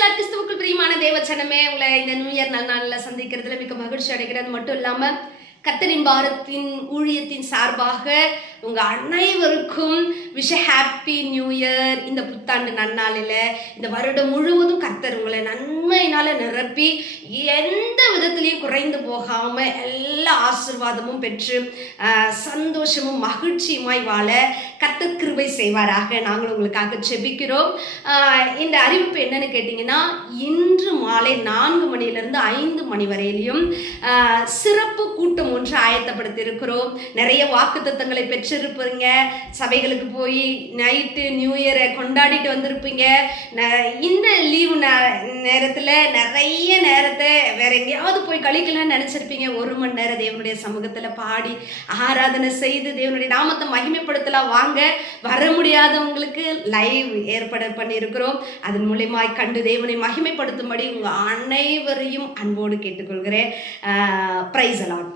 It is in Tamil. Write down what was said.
கிறிஸ்துவுக்குள் பிரியமான தேவச்சனமே, உங்களை இந்த நியூ இயர் நாளில் சந்திக்கிறதுல மிக மகிழ்ச்சி அடைகிறது மட்டும் இல்லாமல் கர்த்தரின் பாரத்தின் ஊழியத்தின் சார்பாக உங்க அனைவருக்கும் ஹாப்பி நியூ இயர். இந்த புத்தாண்டு நன்னாளில் இந்த வருடம் முழுவதும் கர்த்தர் உங்களை நன்மையினால நிரப்பி எந்த விதத்திலையும் குறைந்து போகாம எல்லா ஆசீர்வாதமும் பெற்று சந்தோஷமும் மகிழ்ச்சியுமாய் வாழ கர்த்தர் கிருபை செய்வாராக. நாங்கள் உங்களுக்காக ஜெபிக்கிறோம். இந்த அறிவிப்பு என்னன்னு கேட்டிங்கன்னா, இன்று மாலை 4 மணியிலிருந்து 5 மணி வரையிலையும் சிறப்பு கூட்டம் ஒன்று ஆயத்தப்படுத்தி இருக்கிறோம். நிறைய வாக்குத்தத்தங்களை பெற்றிருப்பீங்க. சபைகளுக்கு போய் நைட்டு நியூ இயரை கொண்டாடிட்டு வந்திருப்பீங்க. இந்த லீவு நேரத்தில் நிறைய நேரத்தை வேற எங்கேயாவது போய் கழிக்கலாம்னு நினச்சிருப்பீங்க. 1 மணி நேரம் தேவனுடைய சமூகத்தில் பாடி ஆராதனை செய்து தேவனுடைய நாமத்தை மகிமைப்படுத்தலாம். வாங்க. வர முடியாதவங்களுக்கு லைவ் ஏற்பாடு பண்ணியிருக்கிறோம். அதன் மூலமாய் கண்டு தேவனை மகிமைப்படுத்தும்படி உங்கள் அனைவரையும் அன்போடு கேட்டுக்கொள்கிறேன். Price allot.